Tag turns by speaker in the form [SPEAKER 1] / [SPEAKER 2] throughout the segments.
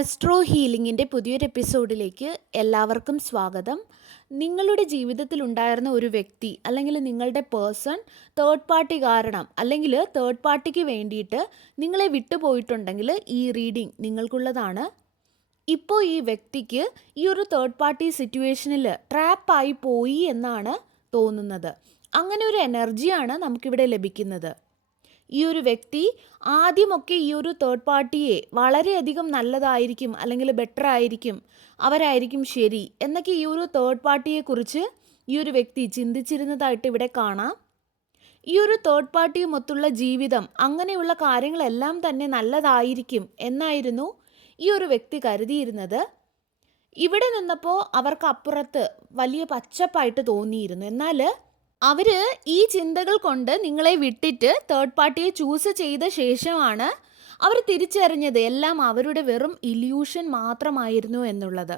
[SPEAKER 1] Astro ഹീലിംഗിന്റെ പുതിയൊരു എപ്പിസോഡിലേക്ക് എല്ലാവർക്കും സ്വാഗതം. നിങ്ങളുടെ ജീവിതത്തിൽ ഉണ്ടായിരുന്ന ഒരു വ്യക്തി അല്ലെങ്കിൽ നിങ്ങളുടെ പേഴ്സൺ തേർഡ് പാർട്ടി കാരണം അല്ലെങ്കിൽ തേർഡ് പാർട്ടിക്ക് വേണ്ടിയിട്ട് നിങ്ങളെ വിട്ടുപോയിട്ടുണ്ടെങ്കിൽ ഈ റീഡിംഗ് നിങ്ങൾക്കുള്ളതാണ്. ഇപ്പോൾ ഈ വ്യക്തിക്ക് ഈ ഒരു തേർഡ് പാർട്ടി സിറ്റുവേഷനിൽ ട്രാപ്പായി പോയി എന്നാണ് തോന്നുന്നത്. അങ്ങനെ ഒരു എനർജിയാണ് നമുക്കിവിടെ ലഭിക്കുന്നത്. ഈ ഒരു വ്യക്തി ആദ്യമൊക്കെ ഈ ഒരു തേർഡ് പാർട്ടിയെ വളരെയധികം നല്ലതായിരിക്കും അല്ലെങ്കിൽ ബെറ്റർ ആയിരിക്കും അവരായിരിക്കും ശരി എന്നൊക്കെ ഈ ഒരു തേർഡ് പാർട്ടിയെക്കുറിച്ച് ഈ ഒരു വ്യക്തി ചിന്തിച്ചിരുന്നതായിട്ട് ഇവിടെ കാണാം. ഈ ഒരു തേർഡ് പാർട്ടിയുമൊത്തുള്ള ജീവിതം അങ്ങനെയുള്ള കാര്യങ്ങളെല്ലാം തന്നെ നല്ലതായിരിക്കും എന്നായിരുന്നു ഈ ഒരു വ്യക്തി കരുതിയിരുന്നത്. ഇവിടെ നിന്നപ്പോൾ അവർക്ക് അപ്പുറത്ത് വലിയ പച്ചപ്പായിട്ട് തോന്നിയിരുന്നു. എന്നാൽ അവർ ഈ ചിന്തകൾ കൊണ്ട് നിങ്ങളെ വിട്ടിട്ട് തേർഡ് പാർട്ടിയെ ചൂസ് ചെയ്ത ശേഷമാണ് അവർ തിരിച്ചറിഞ്ഞത് എല്ലാം അവരുടെ വെറും ഇല്യൂഷൻ മാത്രമായിരുന്നു എന്നുള്ളത്.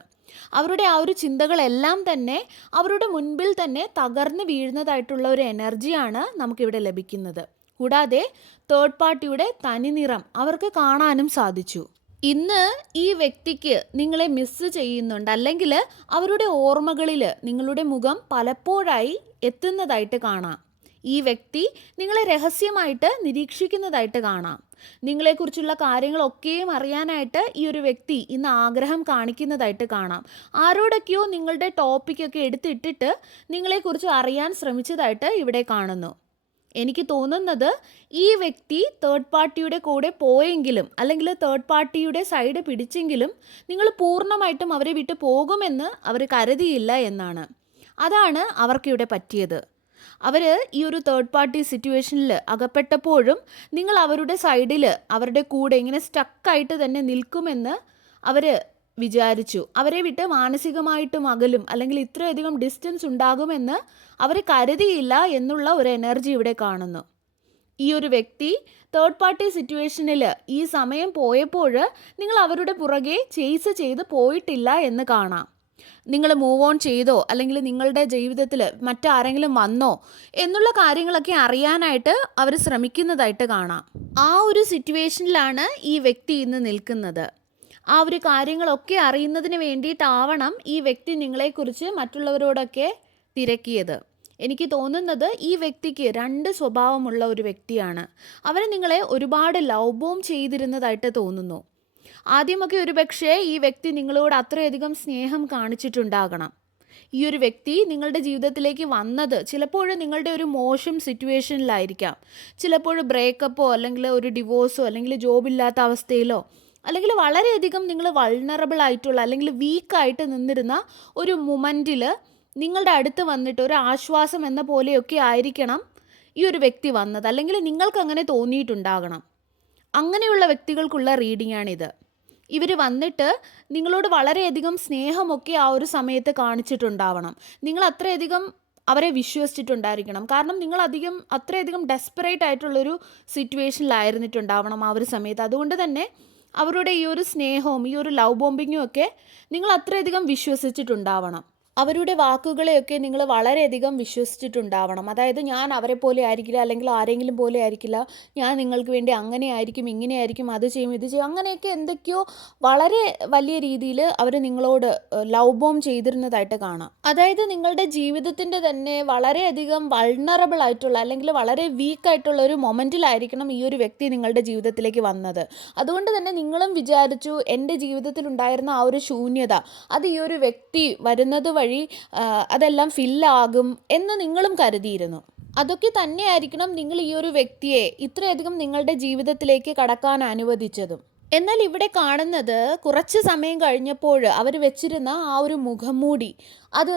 [SPEAKER 1] അവരുടെ ആ ഒരു ചിന്തകളെല്ലാം തന്നെ അവരുടെ മുൻപിൽ തന്നെ തകർന്നു വീഴുന്നതായിട്ടുള്ള ഒരു എനർജിയാണ് നമുക്കിവിടെ ലഭിക്കുന്നത്. കൂടാതെ തേർഡ് പാർട്ടിയുടെ തനിനിറം അവർക്ക് കാണാനും സാധിച്ചു. ഇന്ന് ഈ വ്യക്തിക്ക് നിങ്ങളെ മിസ്സ് ചെയ്യുന്നുണ്ട്. അല്ലെങ്കിൽ അവരുടെ ഓർമ്മകളിൽ നിങ്ങളുടെ മുഖം പലപ്പോഴായി എത്തുന്നതായിട്ട് കാണാം. ഈ വ്യക്തി നിങ്ങളെ രഹസ്യമായിട്ട് നിരീക്ഷിക്കുന്നതായിട്ട് കാണാം. നിങ്ങളെക്കുറിച്ചുള്ള കാര്യങ്ങളൊക്കെയും അറിയാനായിട്ട് ഈ ഒരു വ്യക്തി ഇന്ന് ആഗ്രഹം കാണിക്കുന്നതായിട്ട് കാണാം. ആരോടൊക്കെയോ നിങ്ങളുടെ ടോപ്പിക്കൊക്കെ എടുത്തിട്ടിട്ട് നിങ്ങളെക്കുറിച്ച് അറിയാൻ ശ്രമിച്ചതായിട്ട് ഇവിടെ കാണുന്നു. എനിക്ക് തോന്നുന്നത് ഈ വ്യക്തി തേർഡ് പാർട്ടിയുടെ കൂടെ പോയെങ്കിലും അല്ലെങ്കിൽ തേർഡ് പാർട്ടിയുടെ സൈഡ് പിടിച്ചെങ്കിലും നിങ്ങൾ പൂർണമായിട്ടും അവരെ വിട്ട് പോകുമെന്ന് അവർ കരുതിയില്ല എന്നാണ്. അതാണ് അവർക്കിവിടെ പറ്റിയത്. അവർ ഈ ഒരു തേർഡ് പാർട്ടി സിറ്റുവേഷനിൽ അകപ്പെട്ടപ്പോഴും നിങ്ങൾ അവരുടെ സൈഡിൽ അവരുടെ കൂടെ ഇങ്ങനെ സ്റ്റക്കായിട്ട് തന്നെ നിൽക്കുമെന്ന് അവർ വിചാരിച്ചു. അവരെ വിട്ട് മാനസികമായിട്ടും അകലും അല്ലെങ്കിൽ ഇത്രയധികം ഡിസ്റ്റൻസ് ഉണ്ടാകുമെന്ന് അവർ കരുതിയില്ല എന്നുള്ള ഒരു എനർജി ഇവിടെ കാണുന്നു. ഈ ഒരു വ്യക്തി തേർഡ് പാർട്ടി സിറ്റുവേഷനിൽ ഈ സമയം പോയപ്പോൾ നിങ്ങൾ അവരുടെ പുറകെ ചേസ് ചെയ്ത് പോയിട്ടില്ല എന്ന് കാണാം. നിങ്ങൾ മൂവ് ഓൺ ചെയ്തോ അല്ലെങ്കിൽ നിങ്ങളുടെ ജീവിതത്തിൽ മറ്റാരെങ്കിലും വന്നോ എന്നുള്ള കാര്യങ്ങളൊക്കെ അറിയാനായിട്ട് അവർ ശ്രമിക്കുന്നതായിട്ട് കാണാം. ആ ഒരു സിറ്റുവേഷനിലാണ് ഈ വ്യക്തി ഇന്ന് നിൽക്കുന്നത്. ആ ഒരു കാര്യങ്ങളൊക്കെ അറിയുന്നതിന് വേണ്ടിയിട്ടാവണം ഈ വ്യക്തി നിങ്ങളെക്കുറിച്ച് മറ്റുള്ളവരോടൊക്കെ തിരക്കിയത്. എനിക്ക് തോന്നുന്നത് ഈ വ്യക്തിക്ക് രണ്ട് സ്വഭാവമുള്ള ഒരു വ്യക്തിയാണ്. അവർ നിങ്ങളെ ഒരുപാട് ലവ് ബോം ചെയ്തിരുന്നതായിട്ട് തോന്നുന്നു. ആദ്യമൊക്കെ ഒരു പക്ഷേ ഈ വ്യക്തി നിങ്ങളോട് അത്രയധികം സ്നേഹം കാണിച്ചിട്ടുണ്ടാകണം. ഈ ഒരു വ്യക്തി നിങ്ങളുടെ ജീവിതത്തിലേക്ക് വന്നത് ചിലപ്പോൾ നിങ്ങളുടെ ഒരു മോശം സിറ്റുവേഷനിലായിരിക്കാം ചിലപ്പോൾ ബ്രേക്കപ്പോ അല്ലെങ്കിൽ ഒരു ഡിവോഴ്സോ അല്ലെങ്കിൽ ജോബില്ലാത്ത അവസ്ഥയിലോ അല്ലെങ്കിൽ വളരെയധികം നിങ്ങൾ വൾണറബിൾ ആയിട്ടുള്ള അല്ലെങ്കിൽ വീക്കായിട്ട് നിന്നിരുന്ന ഒരു മൊമെന്റിൽ നിങ്ങളുടെ അടുത്ത് വന്നിട്ട് ഒരു ആശ്വാസം എന്ന പോലെയൊക്കെ ആയിരിക്കണം ഈ ഒരു വ്യക്തി വന്നത്. അല്ലെങ്കിൽ നിങ്ങൾക്ക് അങ്ങനെ തോന്നിയിട്ടുണ്ടാകണം. അങ്ങനെയുള്ള വ്യക്തികൾക്കുള്ള റീഡിംഗ് ആണിത്. ഇവർ വന്നിട്ട് നിങ്ങളോട് വളരെയധികം സ്നേഹമൊക്കെ ആ ഒരു സമയത്ത് കാണിച്ചിട്ടുണ്ടാവണം. നിങ്ങൾ അത്രയധികം അവരെ വിശ്വസിച്ചിട്ടുണ്ടായിരിക്കണം. കാരണം നിങ്ങൾ അധികം അത്രയധികം ഡെസ്പറേറ്റ് ആയിട്ടുള്ളൊരു സിറ്റുവേഷനിലായിരുന്നിട്ടുണ്ടാവണം ആ ഒരു സമയത്ത്. അതുകൊണ്ട് തന്നെ അവരുടെ ഈ ഒരു സ്നേഹവും ഈ ഒരു ലവ് ബോംബിങ്ങും ഒക്കെ നിങ്ങൾ അത്രയധികം വിശ്വസിച്ചിട്ടുണ്ടാവണം. അവരുടെ വാക്കുകളെയൊക്കെ നിങ്ങൾ വളരെയധികം വിശ്വസിച്ചിട്ടുണ്ടാവണം. അതായത് ഞാൻ അവരെ പോലെ ആയിരിക്കില്ല അല്ലെങ്കിൽ ആരെങ്കിലും പോലെ ആയിരിക്കില്ല ഞാൻ നിങ്ങൾക്ക് വേണ്ടി അങ്ങനെ ആയിരിക്കും ഇങ്ങനെ ആയിരിക്കും അത് ചെയ്യും ഇത് ചെയ്യും അങ്ങനെയൊക്കെ എന്തൊക്കെയോ വളരെ വലിയ രീതിയിൽ അവർ നിങ്ങളോട് ലവ് ബോം ചെയ്തിരുന്നതായിട്ട് കാണാം. അതായത് നിങ്ങളുടെ ജീവിതത്തിന്റെ തന്നെ വളരെയധികം വൾണറബിൾ ആയിട്ടുള്ള അല്ലെങ്കിൽ വളരെ വീക്ക് ആയിട്ടുള്ള ഒരു മൊമെന്റിലായിരിക്കണം ഈ ഒരു വ്യക്തി നിങ്ങളുടെ ജീവിതത്തിലേക്ക് വന്നത്. അതുകൊണ്ട് തന്നെ നിങ്ങളും വിചാരിച്ചു എന്റെ ജീവിതത്തിൽ ഉണ്ടായിരുന്ന ആ ഒരു ശൂന്യത അത് ഈ ഒരു വ്യക്തി വരുന്നത് വഴി അതെല്ലാം ഫില്ലാകും എന്ന് നിങ്ങളും കരുതിയിരുന്നു. അതൊക്കെ തന്നെയായിരിക്കണം നിങ്ങൾ ഈ ഒരു വ്യക്തിയെ ഇത്രയധികം നിങ്ങളുടെ ജീവിതത്തിലേക്ക് കടക്കാൻ അനുവദിച്ചതും. എന്നാൽ ഇവിടെ കാണുന്നത് കുറച്ച് സമയം കഴിഞ്ഞപ്പോൾ അവർ വെച്ചിരുന്ന ആ ഒരു മുഖംമൂടി അത്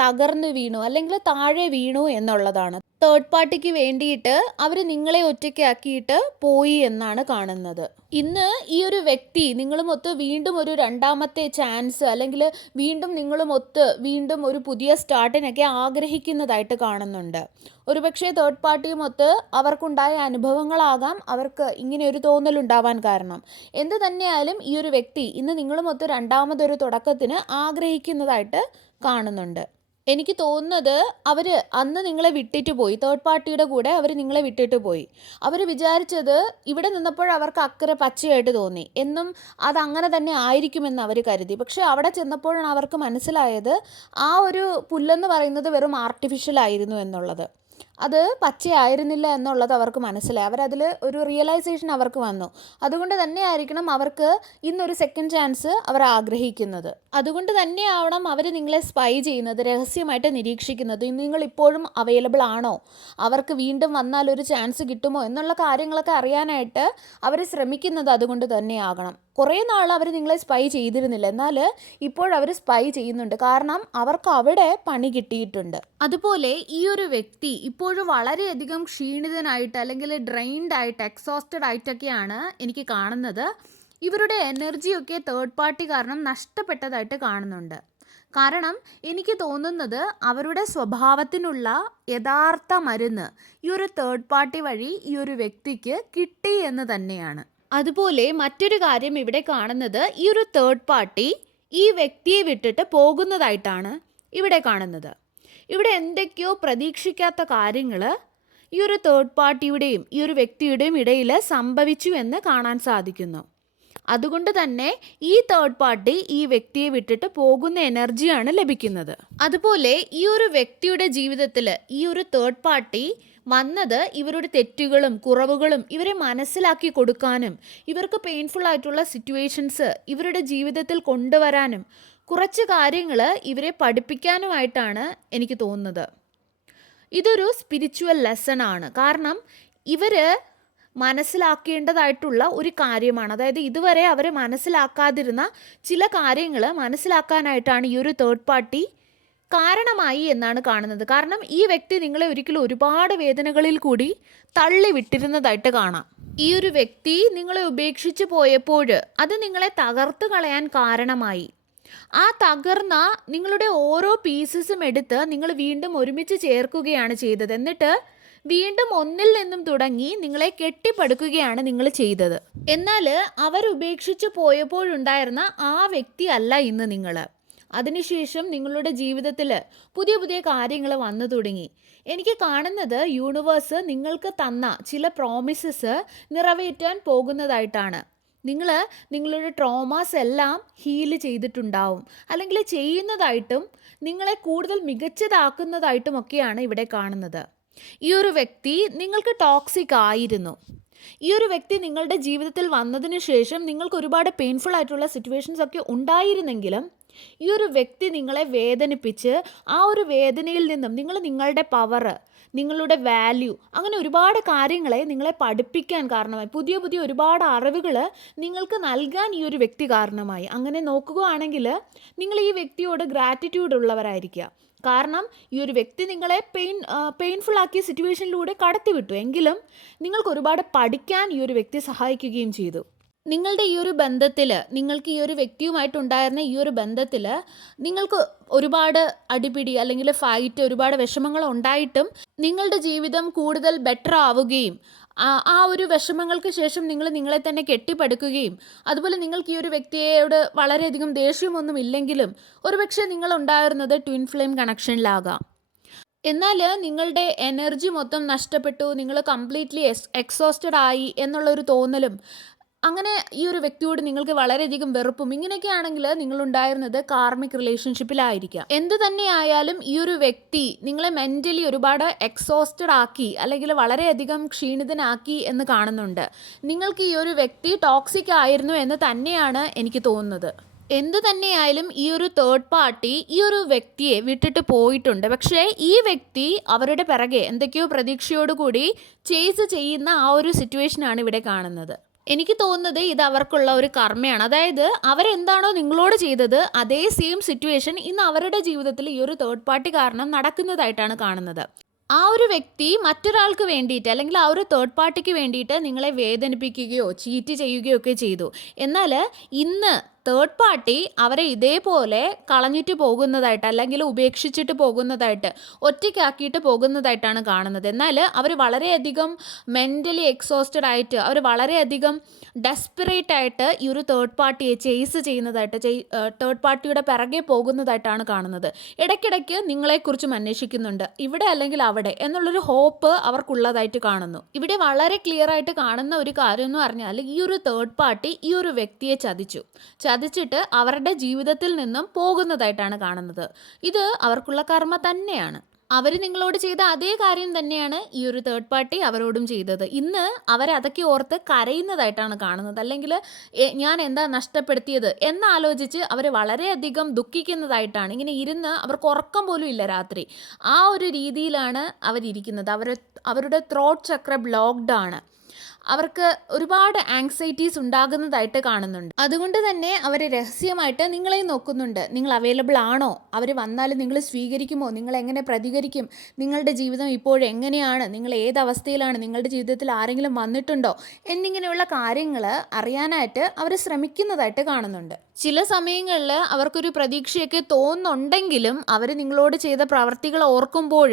[SPEAKER 1] തകർന്നു വീണു അല്ലെങ്കിൽ താഴെ വീണു എന്നുള്ളതാണ്. തേർഡ് പാർട്ടിക്ക് വേണ്ടിയിട്ട് അവർ നിങ്ങളെ ഒറ്റയ്ക്കാക്കിയിട്ട് പോയി എന്നാണ് കാണുന്നത്. ഇന്ന് ഈ ഒരു വ്യക്തി നിങ്ങളുമൊത്ത് വീണ്ടും ഒരു രണ്ടാമത്തെ ചാൻസ് അല്ലെങ്കിൽ വീണ്ടും നിങ്ങളുമൊത്ത് വീണ്ടും ഒരു പുതിയ സ്റ്റാർട്ടിനൊക്കെ ആഗ്രഹിക്കുന്നതായിട്ട് കാണുന്നുണ്ട്. ഒരുപക്ഷെ തേർഡ് പാർട്ടിയുമൊത്ത് അവർക്കുണ്ടായ അനുഭവങ്ങളാകാം അവർക്ക് ഇങ്ങനെ ഒരു തോന്നലുണ്ടാവാൻ കാരണം. എന്ത് തന്നെയായാലും ഈ ഒരു വ്യക്തി ഇന്ന് നിങ്ങളുമൊത്ത് രണ്ടാമതൊരു തുടക്കത്തിന് ആഗ്രഹിക്കുന്നതായിട്ട് കാണുന്നുണ്ട്. എനിക്ക് തോന്നുന്നത് അവർ അന്ന് നിങ്ങളെ വിട്ടിട്ട് പോയി. തേർഡ് പാർട്ടിയുടെ കൂടെ അവർ നിങ്ങളെ വിട്ടിട്ട് പോയി. അവർ വിചാരിച്ചത് ഇവിടെ നിന്നപ്പോൾ അവർക്ക് അക്കരെ പച്ചയായിട്ട് തോന്നി. എന്നും അതങ്ങനെ തന്നെ ആയിരിക്കുമെന്ന് അവർ കരുതി. പക്ഷേ അവിടെ ചെന്നപ്പോഴാണ് അവർക്ക് മനസ്സിലായത് ആ ഒരു പുല്ലെന്ന് പറയുന്നത് വെറും ആർട്ടിഫിഷ്യൽ ആയിരുന്നു എന്നുള്ളത്. അത് പച്ചയായിരുന്നില്ല എന്നുള്ളത് അവർക്ക് മനസ്സിലായി. അവരതിൽ ഒരു റിയലൈസേഷൻ അവർക്ക് വന്നു. അതുകൊണ്ട് തന്നെ ആയിരിക്കണം അവർക്ക് ഇന്നൊരു സെക്കൻഡ് ചാൻസ് അവർ ആഗ്രഹിക്കുന്നത്. അതുകൊണ്ട് തന്നെ ആവണം അവർ നിങ്ങളെ സ്പൈ ചെയ്യുന്നത് രഹസ്യമായിട്ട് നിരീക്ഷിക്കുന്നത്. നിങ്ങൾ ഇപ്പോഴും അവൈലബിൾ ആണോ? അവർക്ക് വീണ്ടും വന്നാൽ ഒരു ചാൻസ് കിട്ടുമോ? എന്നുള്ള കാര്യങ്ങളൊക്കെ അറിയാനായിട്ട് അവർ ശ്രമിക്കുന്നത് അതുകൊണ്ട് തന്നെയാകണം. കുറേ നാൾ അവർ നിങ്ങളെ സ്പൈ ചെയ്തിരുന്നില്ല. എന്നാൽ ഇപ്പോഴവർ സ്പൈ ചെയ്യുന്നുണ്ട്. കാരണം അവർക്ക് അവിടെ പണി കിട്ടിയിട്ടുണ്ട്. അതുപോലെ ഈ ഒരു വ്യക്തി ഇപ്പോഴും വളരെയധികം ക്ഷീണിതനായിട്ട് അല്ലെങ്കിൽ ഡ്രെയിൻഡ് ആയിട്ട് എക്സോസ്റ്റഡ് ആയിട്ടൊക്കെയാണ് എനിക്ക് കാണുന്നത്. ഇവരുടെ എനർജിയൊക്കെ തേർഡ് പാർട്ടി കാരണം നഷ്ടപ്പെട്ടതായിട്ട് കാണുന്നുണ്ട്. കാരണം എനിക്ക് തോന്നുന്നത് അവരുടെ സ്വഭാവത്തിനുള്ള യഥാർത്ഥ മരുന്ന് ഈ ഒരു തേർഡ് പാർട്ടി വഴി ഈ ഒരു വ്യക്തിക്ക് കിട്ടി എന്ന് തന്നെയാണ്. അതുപോലെ മറ്റൊരു കാര്യം ഇവിടെ കാണുന്നത് ഈ ഒരു തേർഡ് പാർട്ടി ഈ വ്യക്തിയെ വിട്ടിട്ട് പോകുന്നതായിട്ടാണ് ഇവിടെ കാണുന്നത്. ഇവിടെ എന്തൊക്കെയോ പ്രതീക്ഷിക്കാത്ത കാര്യങ്ങൾ ഈ ഒരു തേർഡ് പാർട്ടിയുടെയും ഈ ഒരു വ്യക്തിയുടെയും ഇടയിൽ സംഭവിച്ചു എന്ന് കാണാൻ സാധിക്കുന്നു. അതുകൊണ്ട് തന്നെ ഈ തേർഡ് പാർട്ടി ഈ വ്യക്തിയെ വിട്ടിട്ട് പോകുന്ന എനർജിയാണ് ലഭിക്കുന്നത്. അതുപോലെ ഈ ഒരു വ്യക്തിയുടെ ജീവിതത്തിൽ ഈ ഒരു തേർഡ് പാർട്ടി വന്നത് ഇവരുടെ തെറ്റുകളും കുറവുകളും ഇവരെ മനസ്സിലാക്കി കൊടുക്കാനും ഇവർക്ക് പെയിൻഫുൾ ആയിട്ടുള്ള സിറ്റുവേഷൻസ് ഇവരുടെ ജീവിതത്തിൽ കൊണ്ടുവരാനും കുറച്ച് കാര്യങ്ങൾ ഇവരെ പഠിപ്പിക്കാനുമായിട്ടാണ് എനിക്ക് തോന്നുന്നത്. ഇതൊരു സ്പിരിച്വൽ ലെസൺ ആണ്. കാരണം ഇവർ മനസ്സിലാക്കേണ്ടതായിട്ടുള്ള ഒരു കാര്യമാണ്. അതായത് ഇതുവരെ അവർ മനസ്സിലാക്കാതിരുന്ന ചില കാര്യങ്ങൾ മനസ്സിലാക്കാനായിട്ടാണ് ഈ ഒരു തേർഡ് പാർട്ടി കാരണമായി എന്നാണ് കാണുന്നത്. കാരണം ഈ വ്യക്തി നിങ്ങളെ ഒരിക്കലും ഒരുപാട് വേദനകളിൽ കൂടി തള്ളി വിട്ടിരുന്നതായിട്ട് കാണാം. ഈ ഒരു വ്യക്തി നിങ്ങളെ ഉപേക്ഷിച്ച് പോയപ്പോൾ അത് നിങ്ങളെ തകർത്ത് കളയാൻ കാരണമായി. ആ തകർന്ന നിങ്ങളുടെ ഓരോ പീസസും എടുത്ത് നിങ്ങൾ വീണ്ടും ഒരുമിച്ച് ചേർക്കുകയാണ് ചെയ്തത്. എന്നിട്ട് വീണ്ടും ഒന്നിൽ നിന്നും തുടങ്ങി നിങ്ങളെ കെട്ടിപ്പടുക്കുകയാണ് നിങ്ങൾ ചെയ്തത്. എന്നാൽ അവർ ഉപേക്ഷിച്ച് പോയപ്പോഴുണ്ടായിരുന്ന ആ വ്യക്തി അല്ല ഇന്ന് നിങ്ങൾ. അതിനുശേഷം നിങ്ങളുടെ ജീവിതത്തിൽ പുതിയ പുതിയ കാര്യങ്ങൾ വന്നു തുടങ്ങി. എനിക്ക് കാണുന്നത് യൂണിവേഴ്സ് നിങ്ങൾക്ക് തന്ന ചില പ്രോമിസസ് നിറവേറ്റാൻ പോകുന്നതായിട്ടാണ്. നിങ്ങൾ നിങ്ങളുടെ ട്രോമാസ് എല്ലാം ഹീൽ ചെയ്തിട്ടുണ്ടാവും. അല്ലെങ്കിൽ ചെയ്യുന്നതായിട്ടും നിങ്ങളെ കൂടുതൽ മികച്ചതാക്കുന്നതായിട്ടും ഒക്കെയാണ് ഇവിടെ കാണുന്നത്. ഈ ഒരു വ്യക്തി നിങ്ങൾക്ക് ടോക്സിക് ആയിരുന്നു. ഈ ഒരു വ്യക്തി നിങ്ങളുടെ ജീവിതത്തിൽ വന്നതിന് ശേഷം നിങ്ങൾക്ക് ഒരുപാട് പെയിൻഫുൾ ആയിട്ടുള്ള സിറ്റുവേഷൻസ് ഒക്കെ ഉണ്ടായിരുന്നെങ്കിലും ഈ ഒരു വ്യക്തി നിങ്ങളെ വേദനിപ്പിച്ച് ആ ഒരു വേദനയിൽ നിന്നും നിങ്ങൾ നിങ്ങളുടെ പവർ നിങ്ങളുടെ വാല്യൂ അങ്ങനെ ഒരുപാട് കാര്യങ്ങളെ നിങ്ങളെ പഠിപ്പിക്കാൻ കാരണമായി. പുതിയ പുതിയ ഒരുപാട് അറിവുകൾ നിങ്ങൾക്ക് നൽകാൻ ഈ ഒരു വ്യക്തി കാരണമായി. അങ്ങനെ നോക്കുകയാണെങ്കിൽ നിങ്ങൾ ഈ വ്യക്തിയോട് ഗ്രാറ്റിറ്റ്യൂഡ് ഉള്ളവരായിരിക്കുക. കാരണം ഈ ഒരു വ്യക്തി നിങ്ങളെ പെയിൻ പെയിൻഫുൾ ആക്കിയ സിറ്റുവേഷനിലൂടെ കടത്തിവിട്ടു. എങ്കിലും നിങ്ങൾക്ക് ഒരുപാട് പഠിക്കാൻ ഈ ഒരു വ്യക്തി സഹായിക്കുകയും ചെയ്തു. നിങ്ങളുടെ ഈ ഒരു ബന്ധത്തിൽ നിങ്ങൾക്ക് ഈ ഒരു വ്യക്തിയുമായിട്ടുണ്ടായിരുന്ന ഈ ഒരു ബന്ധത്തിൽ നിങ്ങൾക്ക് ഒരുപാട് അടിപിടി അല്ലെങ്കിൽ ഫൈറ്റ് ഒരുപാട് വിഷമങ്ങൾ ഉണ്ടായിട്ടും നിങ്ങളുടെ ജീവിതം കൂടുതൽ ബെറ്റർ ആവുകയും ആ ഒരു വിഷമങ്ങൾക്ക് ശേഷം നിങ്ങൾ നിങ്ങളെ തന്നെ കെട്ടിപ്പടുക്കുകയും അതുപോലെ നിങ്ങൾക്ക് ഈ ഒരു വ്യക്തിയോട് വളരെയധികം ദേഷ്യമൊന്നും ഇല്ലെങ്കിലും ഒരുപക്ഷെ നിങ്ങൾ ഉണ്ടായിരുന്നത് ട്വിൻ ഫ്ലെയിം കണക്ഷനിലാകാം എന്നാൽ നിങ്ങളുടെ എനർജി മൊത്തം നഷ്ടപ്പെട്ടു നിങ്ങൾ കംപ്ലീറ്റ്ലി എക്സോസ്റ്റഡ് ആയി എന്നുള്ളൊരു തോന്നലും അങ്ങനെ ഈ ഒരു വ്യക്തിയോട് നിങ്ങൾക്ക് വളരെയധികം വെറുപ്പും ഇങ്ങനെയൊക്കെ ആണെങ്കിൽ നിങ്ങളുണ്ടായിരുന്നത് കാർമിക് റിലേഷൻഷിപ്പിലായിരിക്കാം എന്ത് തന്നെയായാലും ഈ ഒരു വ്യക്തി നിങ്ങളെ മെന്റലി ഒരുപാട് എക്സോസ്റ്റഡ് ആക്കി അല്ലെങ്കിൽ വളരെയധികം ക്ഷീണിതനാക്കി എന്ന് കാണുന്നുണ്ട്. നിങ്ങൾക്ക് ഈ ഒരു വ്യക്തി ടോക്സിക് ആയിരുന്നു എന്ന് തന്നെയാണ് എനിക്ക് തോന്നുന്നത്. എന്ത് തന്നെയായാലും ഈ ഒരു തേർഡ് പാർട്ടി ഈ ഒരു വ്യക്തിയെ വിട്ടിട്ട് പോയിട്ടുണ്ട്. പക്ഷേ ഈ വ്യക്തി അവരുടെ പിറകെ എന്തൊക്കെയോ പ്രതീക്ഷയോടുകൂടി ചേസ് ചെയ്യുന്ന ആ ഒരു സിറ്റുവേഷനാണ് ഇവിടെ കാണുന്നത്. എനിക്ക് തോന്നുന്നത് ഇത് അവർക്കുള്ള ഒരു കർമ്മയാണ്. അതായത് അവരെന്താണോ നിങ്ങളോട് ചെയ്തത് അതേ സെയിം സിറ്റുവേഷൻ ഇന്ന് അവരുടെ ജീവിതത്തിൽ ഈ ഒരു തേർഡ് പാർട്ടി കാരണം നടക്കുന്നതായിട്ടാണ് കാണുന്നത്. ആ ഒരു വ്യക്തി മറ്റൊരാൾക്ക് വേണ്ടിയിട്ട് അല്ലെങ്കിൽ ആ ഒരു തേർഡ് പാർട്ടിക്ക് വേണ്ടിയിട്ട് നിങ്ങളെ വേദനിപ്പിക്കുകയോ ചീറ്റ് ചെയ്യുകയോ ഒക്കെ ചെയ്തു. എന്നാൽ ഇന്ന് തേർഡ് പാർട്ടി അവരെ ഇതേപോലെ കളഞ്ഞിട്ട് പോകുന്നതായിട്ട് അല്ലെങ്കിൽ ഉപേക്ഷിച്ചിട്ട് പോകുന്നതായിട്ട് ഒറ്റയ്ക്കാക്കിയിട്ട് പോകുന്നതായിട്ടാണ് കാണുന്നത്. എന്നാൽ അവർ വളരെയധികം മെന്റലി എക്സോസ്റ്റഡ് ആയിട്ട് അവർ വളരെയധികം ഡെസ്പിറേറ്റ് ആയിട്ട് ഈ ഒരു തേർഡ് പാർട്ടിയെ ചേസ് ചെയ്യുന്നതായിട്ട് തേർഡ് പാർട്ടിയുടെ പിറകെ പോകുന്നതായിട്ടാണ് കാണുന്നത്. ഇടയ്ക്കിടയ്ക്ക് നിങ്ങളെക്കുറിച്ചും അന്വേഷിക്കുന്നുണ്ട് ഇവിടെ അല്ലെങ്കിൽ അവിടെ എന്നുള്ളൊരു ഹോപ്പ് അവർക്കുള്ളതായിട്ട് കാണുന്നു. ഇവിടെ വളരെ ക്ലിയർ ആയിട്ട് കാണുന്ന ഒരു കാര്യം എന്ന് പറഞ്ഞാൽ ഈ ഒരു തേർഡ് പാർട്ടി ഈ ഒരു വ്യക്തിയെ ചതിച്ചു. ചതിച്ചിട്ട് അവരുടെ ജീവിതത്തിൽ നിന്നും പോകുന്നതായിട്ടാണ് കാണുന്നത്. ഇത് അവർക്കുള്ള കർമ്മ തന്നെയാണ്. അവർ നിങ്ങളോട് ചെയ്ത അതേ കാര്യം തന്നെയാണ് ഈ ഒരു തേർഡ് പാർട്ടി അവരോടും ചെയ്തത്. ഇന്ന് അവരതൊക്കെ ഓർത്ത് കരയുന്നതായിട്ടാണ് കാണുന്നത്. അല്ലെങ്കിൽ ഞാൻ എന്താ നഷ്ടപ്പെടുത്തിയത്? എന്നാലോചിച്ച് അവർ വളരെയധികം ദുഃഖിക്കുന്നതായിട്ടാണ്. ഇങ്ങനെ ഇരുന്ന് അവർക്ക് ഉറക്കം പോലും ഇല്ല രാത്രി. ആ ഒരു രീതിയിലാണ് അവരിയ്ക്കുന്നത് അവർ അവരുടെ ത്രോട്ട് ചക്ര ബ്ലോക്ക്ഡ് ആണ്. അവർക്ക് ഒരുപാട് ആങ്സൈറ്റീസ് ഉണ്ടാകുന്നതായിട്ട് കാണുന്നുണ്ട്. അതുകൊണ്ട് തന്നെ അവർ രഹസ്യമായിട്ട് നിങ്ങളെ നോക്കുന്നുണ്ട്. നിങ്ങൾ അവൈലബിൾ ആണോ? അവർ വന്നാൽ നിങ്ങൾ സ്വീകരിക്കുമോ? നിങ്ങൾ എങ്ങനെ പ്രതികരിക്കും? നിങ്ങളുടെ ജീവിതം ഇപ്പോഴെങ്ങനെയാണ് നിങ്ങൾ ഏത് അവസ്ഥയിലാണ്? നിങ്ങളുടെ ജീവിതത്തിൽ ആരെങ്കിലും വന്നിട്ടുണ്ടോ? എന്നിങ്ങനെയുള്ള കാര്യങ്ങൾ അറിയാനായിട്ട് അവർ ശ്രമിക്കുന്നതായിട്ട് കാണുന്നുണ്ട്. ചില സമയങ്ങളിൽ അവർക്കൊരു പ്രതീക്ഷയൊക്കെ തോന്നുന്നുണ്ടെങ്കിലും അവർ നിങ്ങളോട് ചെയ്ത പ്രവർത്തികൾ ഓർക്കുമ്പോൾ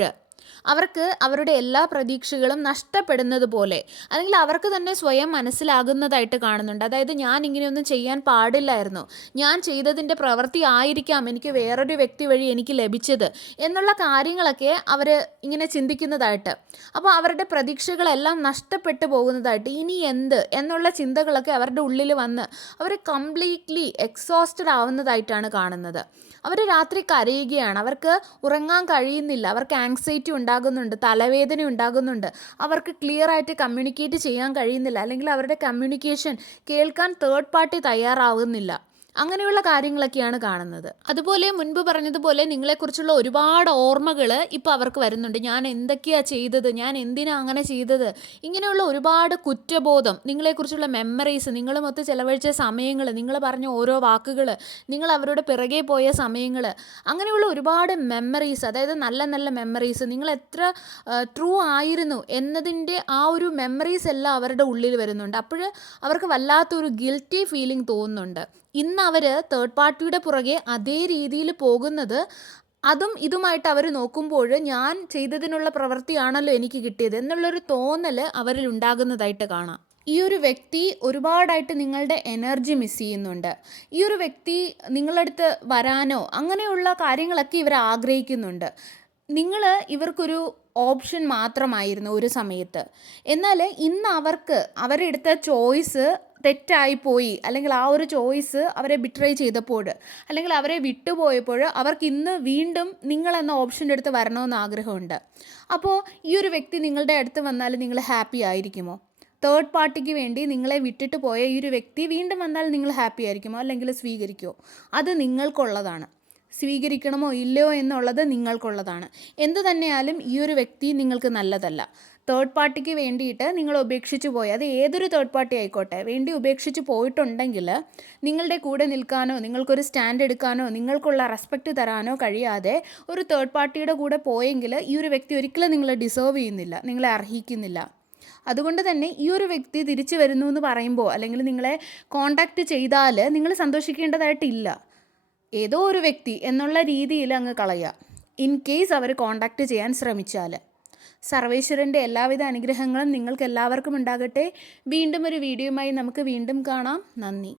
[SPEAKER 1] അവർക്ക് അവരുടെ എല്ലാ പ്രതീക്ഷകളും നഷ്ടപ്പെടുന്നത് പോലെ അല്ലെങ്കിൽ അവർക്ക് തന്നെ സ്വയം മനസ്സിലാകുന്നതായിട്ട് കാണുന്നുണ്ട്. അതായത് ഞാൻ ഇങ്ങനെയൊന്നും ചെയ്യാൻ പാടില്ലായിരുന്നു. ഞാൻ ചെയ്തതിന്റെ പ്രവൃത്തി ആയിരിക്കാം എനിക്ക് വേറൊരു വ്യക്തി വഴി എനിക്ക് ലഭിച്ചത് എന്നുള്ള കാര്യങ്ങളൊക്കെ അവർ ഇങ്ങനെ ചിന്തിക്കുന്നതായിട്ട്. അപ്പോൾ അവരുടെ പ്രതീക്ഷകളെല്ലാം നഷ്ടപ്പെട്ടു പോകുന്നതായിട്ട് ഇനി എന്ത് എന്നുള്ള ചിന്തകളൊക്കെ അവരുടെ ഉള്ളിൽ വന്ന് അവർ കംപ്ലീറ്റ്ലി എക്സോസ്റ്റഡ് ആവുന്നതായിട്ടാണ് കാണുന്നത്. അവർ രാത്രി കരയുകയാണ്. അവർക്ക് ഉറങ്ങാൻ കഴിയുന്നില്ല. അവർക്ക് ആങ്സൈറ്റി ഉണ്ടാകുന്നുണ്ട് തലവേദന ഉണ്ടാകുന്നുണ്ട്. അവർക്ക് ക്ലിയർ ആയിട്ട് കമ്മ്യൂണിക്കേറ്റ് ചെയ്യാൻ കഴിയുന്നില്ല. അല്ലെങ്കിൽ അവരുടെ കമ്മ്യൂണിക്കേഷൻ കേൾക്കാൻ തേർഡ് പാർട്ടി തയ്യാറാവുന്നില്ല. അങ്ങനെയുള്ള കാര്യങ്ങളൊക്കെയാണ് കാണുന്നത്. അതുപോലെ മുൻപ് പറഞ്ഞതുപോലെ നിങ്ങളെക്കുറിച്ചുള്ള ഒരുപാട് ഓർമ്മകൾ ഇപ്പോൾ അവർക്ക് വരുന്നുണ്ട്. ഞാൻ എന്തൊക്കെയാ ചെയ്തത്? ഞാൻ എന്തിനാ അങ്ങനെ ചെയ്തത്? ഇങ്ങനെയുള്ള ഒരുപാട് കുറ്റബോധം നിങ്ങളെക്കുറിച്ചുള്ള മെമ്മറീസ് നിങ്ങളുമൊത്ത് ചിലവഴിച്ച സമയങ്ങൾ നിങ്ങൾ പറഞ്ഞ ഓരോ വാക്കുകൾ നിങ്ങൾ അവരുടെ പിറകെ പോയ സമയങ്ങൾ അങ്ങനെയുള്ള ഒരുപാട് മെമ്മറീസ് അതായത് നല്ല നല്ല മെമ്മറീസ് നിങ്ങൾ എത്ര ട്രൂ ആയിരുന്നു എന്നതിന്റെ ആ ഒരു മെമ്മറീസ് എല്ലാം അവരുടെ ഉള്ളിൽ വരുന്നുണ്ട്. അപ്പോൾ അവർക്ക് വല്ലാത്തൊരു ഗിൽറ്റി ഫീലിംഗ് തോന്നുന്നുണ്ട്. ഇന്ന് അവർ തേർഡ് പാർട്ടിയുടെ പുറകെ അതേ രീതിയിൽ പോകുന്നത് അതും ഇതുമായിട്ട് അവർ നോക്കുമ്പോൾ ഞാൻ ചെയ്തതിനുള്ള പ്രവൃത്തിയാണല്ലോ എനിക്ക് കിട്ടിയത് എന്നുള്ളൊരു തോന്നൽ അവരിൽ ഉണ്ടാകുന്നതായിട്ട് കാണാം. ഈ ഒരു വ്യക്തി ഒരുപാടായിട്ട് നിങ്ങളുടെ എനർജി മിസ് ചെയ്യുന്നുണ്ട്. ഈ ഒരു വ്യക്തി നിങ്ങളടുത്ത് വരാനോ അങ്ങനെയുള്ള കാര്യങ്ങളൊക്കെ ഇവർ ആഗ്രഹിക്കുന്നുണ്ട്. നിങ്ങൾ ഇവർക്കൊരു ഓപ്ഷൻ മാത്രമായിരുന്നു ഒരു സമയത്ത്. എന്നാൽ ഇന്ന് അവർക്ക് അവരെടുത്ത ചോയ്സ് തെറ്റായിപ്പോയി. അല്ലെങ്കിൽ ആ ഒരു ചോയ്സ് അവരെ ബിട്രൈ ചെയ്തപ്പോൾ അല്ലെങ്കിൽ അവരെ വിട്ടുപോയപ്പോൾ അവർക്ക് ഇന്ന് വീണ്ടും നിങ്ങളെന്ന ഓപ്ഷന്റെ അടുത്ത് വരണമെന്ന് ആഗ്രഹമുണ്ട്. അപ്പോൾ ഈ ഒരു വ്യക്തി നിങ്ങളുടെ അടുത്ത് വന്നാൽ നിങ്ങൾ ഹാപ്പി ആയിരിക്കുമോ? തേർഡ് പാർട്ടിക്ക് വേണ്ടി നിങ്ങളെ വിട്ടിട്ട് പോയ ഈ ഒരു വ്യക്തി വീണ്ടും വന്നാൽ നിങ്ങൾ ഹാപ്പി ആയിരിക്കുമോ? അല്ലെങ്കിൽ സ്വീകരിക്കുമോ അത് നിങ്ങൾക്കുള്ളതാണ്. സ്വീകരിക്കണമോ ഇല്ലയോ എന്നുള്ളത് നിങ്ങൾക്കുള്ളതാണ്. എന്തു തന്നെയാലും ഈ ഒരു വ്യക്തി നിങ്ങൾക്ക് നല്ലതല്ല. തേർഡ് പാർട്ടിക്ക് വേണ്ടിയിട്ട് നിങ്ങൾ ഉപേക്ഷിച്ച് പോയി. അത് ഏതൊരു തേർഡ് പാർട്ടി ആയിക്കോട്ടെ വേണ്ടി ഉപേക്ഷിച്ച് പോയിട്ടുണ്ടെങ്കിൽ നിങ്ങളുടെ കൂടെ നിൽക്കാനോ നിങ്ങൾക്കൊരു സ്റ്റാൻഡ് എടുക്കാനോ നിങ്ങൾക്കുള്ള റെസ്പെക്റ്റ് തരാനോ കഴിയാതെ ഒരു തേർഡ് പാർട്ടിയുടെ കൂടെ പോയെങ്കിൽ ഈ ഒരു വ്യക്തി ഒരിക്കലും നിങ്ങളെ ഡിസേർവ് ചെയ്യുന്നില്ല നിങ്ങളെ അർഹിക്കുന്നില്ല. അതുകൊണ്ട് തന്നെ ഈ ഒരു വ്യക്തി തിരിച്ചു വരുന്നു എന്ന് പറയുമ്പോൾ അല്ലെങ്കിൽ നിങ്ങളെ കോണ്ടാക്റ്റ് ചെയ്താൽ നിങ്ങൾ സന്തോഷിക്കേണ്ടതായിട്ടില്ല. ഏതോ ഒരു വ്യക്തി എന്നുള്ള രീതിയിൽ അങ്ങ് കളയുക. ഇൻ കേസ് അവർ കോണ്ടാക്റ്റ് ചെയ്യാൻ ശ്രമിച്ചാൽ സർവേശ്വരന്റെ എല്ലാവിധ അനുഗ്രഹങ്ങളും നിങ്ങൾക്ക് എല്ലാവർക്കും ഉണ്ടാകട്ടെ. വീണ്ടും ഒരു വീഡിയോയുമായി നമുക്ക് വീണ്ടും കാണാം. നന്ദി.